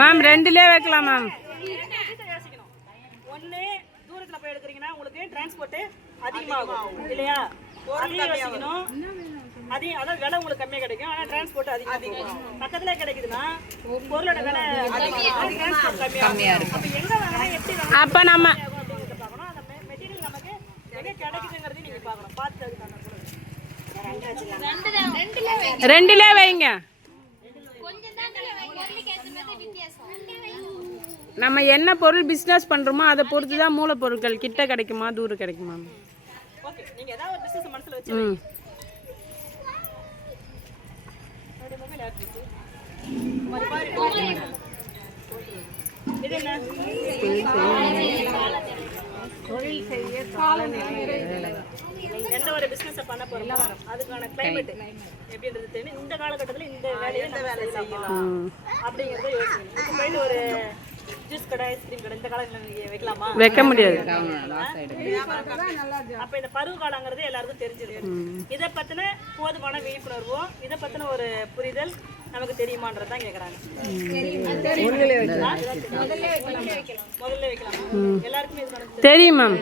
Ma'am ரெண்டுலேயே வைக்கலாம் ma'am. ஒன்று தூரத்தில் போய் எடுக்கிறீங்கன்னா உங்களுக்கு டிரான்ஸ்போர்ட்டு அதிகமாகும் இல்லையா? யோசிக்கணும். அதாவது விலை உங்களுக்கு கம்மியாக கிடைக்கும், ஆனால் டிரான்ஸ்போர்ட் அதிகமாக பக்கத்தில் கிடைக்குதுன்னா பொருளோட விலை கம்மியாக இருக்கும். அப்போ எங்கே வாங்கலாம், எப்படி வாங்கலாம், அப்போ நம்ம அப்படிங்கிறத பார்க்கணும். அந்த மெட்டீரியல் நமக்கு எங்கே கிடைக்குதுங்கிறதையும் நீங்கள் பார்க்கணும். பார்த்து அதுக்கான ரெண்டுலே வைங்க. நம்ம என்ன பொருள் பிஸ்னஸ் பண்ணுறோமோ அதை பொறுத்து தான் மூலப்பொருட்கள் கிட்ட கிடைக்குமா தூரம் கிடைக்குமா. ஓகே, நீங்கள் ஏதாவது ஒரு பிஸ்னஸ் மனசில் வச்சு இது என்ன எந்த ஒரு பிசினஸ் பண்ண போறோமோ அதுக்கான கிளைமேட் எப்படின்றது தெரியும். இந்த காலகட்டத்தில் இந்த வேலையை செய்யலாம் அப்படிங்கிறத யோசிக்கணும். இப்போ போயிட்டு ஒரு ஜூஸ் கடை, ஐஸ்கிரீம் கடை இந்த காலத்தில் வைக்கலாமா? வைக்க முடியாது. அப்போ இந்த பருவ காலங்கிறது எல்லாருக்கும் தெரிஞ்சிருக்கு. இதை பற்றின போதுமான விழிப்புணர்வும் இதை பற்றின ஒரு புரிதல் நமக்கு தெரியுமான்றதான் கேட்குறாங்க. முதல்ல வைக்கலாம் எல்லாருக்குமே தெரியும் மேம்.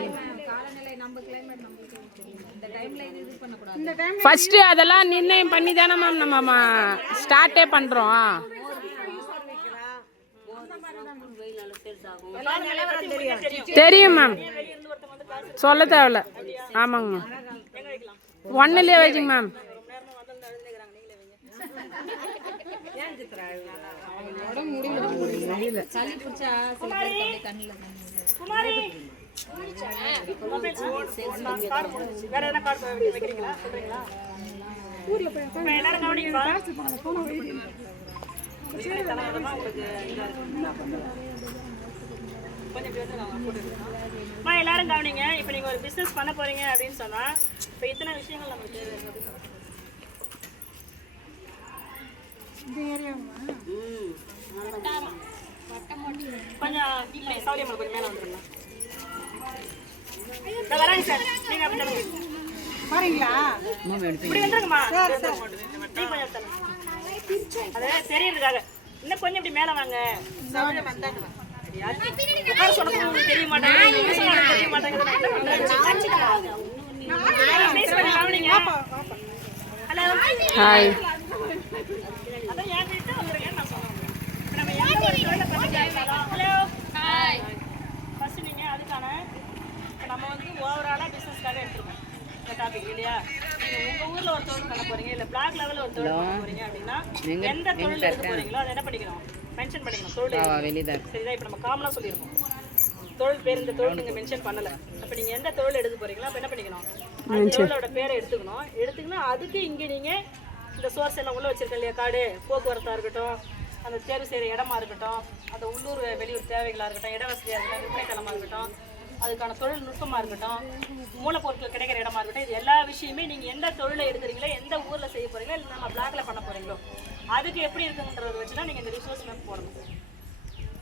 ஃபர்ஸ்ட் அதெல்லாம் நிர்ணயம் பண்ணி தானே மேம் நம்ம ஸ்டார்ட்டே பண்ணுறோம். தெரியும் மேம், சொல்ல தேவையில்ல. ஆமாங்க மேம், ஒன்னுலேயே வச்சுங்க மேம். எல்லாரும் கவனிங்க. இப்போ நீங்க ஒரு பிசினஸ் பண்ண போறீங்க அப்படின்னு சொன்னா இப்போ இத்தனை விஷயங்கள் நமக்கு தேவை. கொஞ்சம் சௌரியமா கொஞ்சம் மேலே வந்துடலாம். வராங்க சார், நீங்க அப்படி வரீங்களா? இப்படி வந்துருங்கம்மா. அது தெரியறதுக்காக இன்னும் கொஞ்சம் இப்படி மேலே வாங்க. தெரிய மாட்டாங்க தெரிய மாட்டாங்க. Hello hi. அதான் என் வீட்டு வந்துருங்க நான் சொல்லுவேன். நம்ம எந்த ஒரு தொழிலை பண்ணிக்கலாம். Hello hi. ஃபர்ஸ்ட் நீங்க அதுக்கான இப்போ நம்ம வந்து ஓவராலாக பிஸ்னஸ்க்காக எடுத்துருக்கோம் இந்த டாபிக் இல்லையா? நீங்கள் உங்கள் ஊரில் ஒரு தொழில் பண்ண போறீங்க, இல்லை பிளாக் லெவலில் ஒரு தொழில் பண்ண போறீங்க அப்படின்னா எந்த தொழில் எடுக்க போறீங்களோ அதை என்ன பண்ணிக்கணும், மென்ஷன் பண்ணிக்கணும். தொழில் சரிதான். இப்போ நம்ம காமனாக சொல்லியிருக்கோம் தொழில் பேர், இந்த தொழில் நீங்கள் மென்ஷன் பண்ணலை. அப்போ நீங்கள் எந்த தொழில் எடுக்க போறீங்களோ அப்போ என்ன பண்ணிக்கணும், அந்த தொழிலோட பேரை எடுத்துக்கணும். அதுக்கு இங்கே நீங்கள் இந்த சோர்ஸ் எல்லாம் உள்ள வச்சிருக்கோம் இல்லையா, காடு, போக்குவரத்தாக இருக்கட்டும், அந்த தேர்வு செய்கிற இடமா இருக்கட்டும், அந்த உள்ளூர் வெளியூர் தேவைகளாக இருக்கட்டும், இட வசதியாக இருக்கட்டும், விற்பனை தளமாக இருக்கட்டும், அதுக்கான தொழில்நுட்பமாக இருக்கட்டும், மூலப்பொருட்கள் கிடைக்கிற இடமா இருக்கட்டும், இது எல்லா விஷயமே நீங்கள் எந்த தொழிலை எடுக்கிறீங்களோ, எந்த ஊரில் செய்ய போகிறீங்களோ, இல்லை நம்ம பிளாக்ல பண்ண போகிறீங்களோ அதுக்கு எப்படி இருக்குன்றதை வச்சு தான் நீங்கள் இந்த ரிசோர்ஸ் மேப் போடணும்.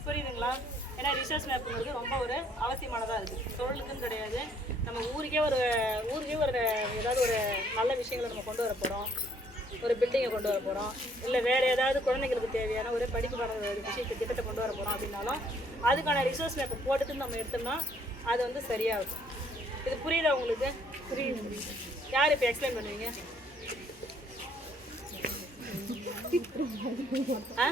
புரியுதுங்களா? ஏன்னா ரிசோர்ஸ் மேப்புங்கிறது ரொம்ப ஒரு அவசியமானதாக இருக்குது. தொழிலுக்குன்னு கிடையாது, நம்ம ஊருக்கே ஒரு ஏதாவது ஒரு நல்ல விஷயங்களை நம்ம கொண்டு வர போகிறோம், ஒரு பில்டிங்கை கொண்டு வர போகிறோம், இல்லை வேறு ஏதாவது குழந்தைங்களுக்கு தேவையான ஒரு படிப்புக்கான ஒரு திட்டத்தை கொண்டு வர போகிறோம் அப்படின்னாலும் அதுக்கான ரிசோர்ஸ் மேப்பை போட்டுட்டு நம்ம எடுத்தோம்னா அது வந்து சரியாக இருக்கும். இது புரியுதா உங்களுக்கு? புரியுது. யார் இப்போ எக்ஸ்பிளைன் பண்ணுவீங்க? ஆ